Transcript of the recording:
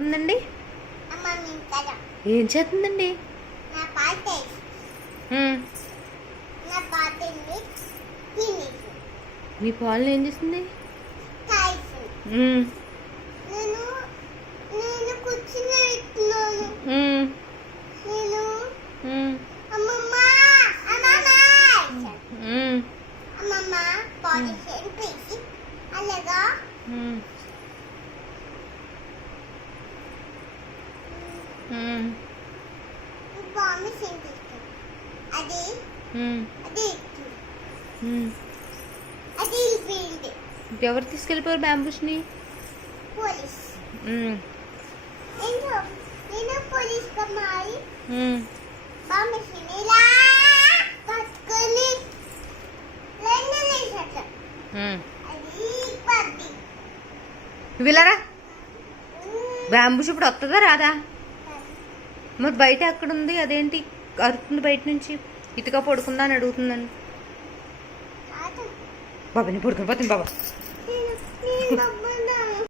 ఎక్కడుందండి? ఏం చేస్తుందండి? మీ పాలను ఏం చేస్తుంది? ఎవరు తీసుకెళ్ళిపోయారు బ్యాంబూస్ని? పోలీస్. పోలీస్ వీళ్ళరా బ్యాంబూస్ ఇప్పుడు వస్తుందా రాదా? మరి బయట ఎక్కడుంది? అదేంటి అరుతుంది బయట నుంచి? ఇటుక పడుకుందా అని అడుగుతుందని. బాబా నేను పడుకుని పోతుంది బాబా.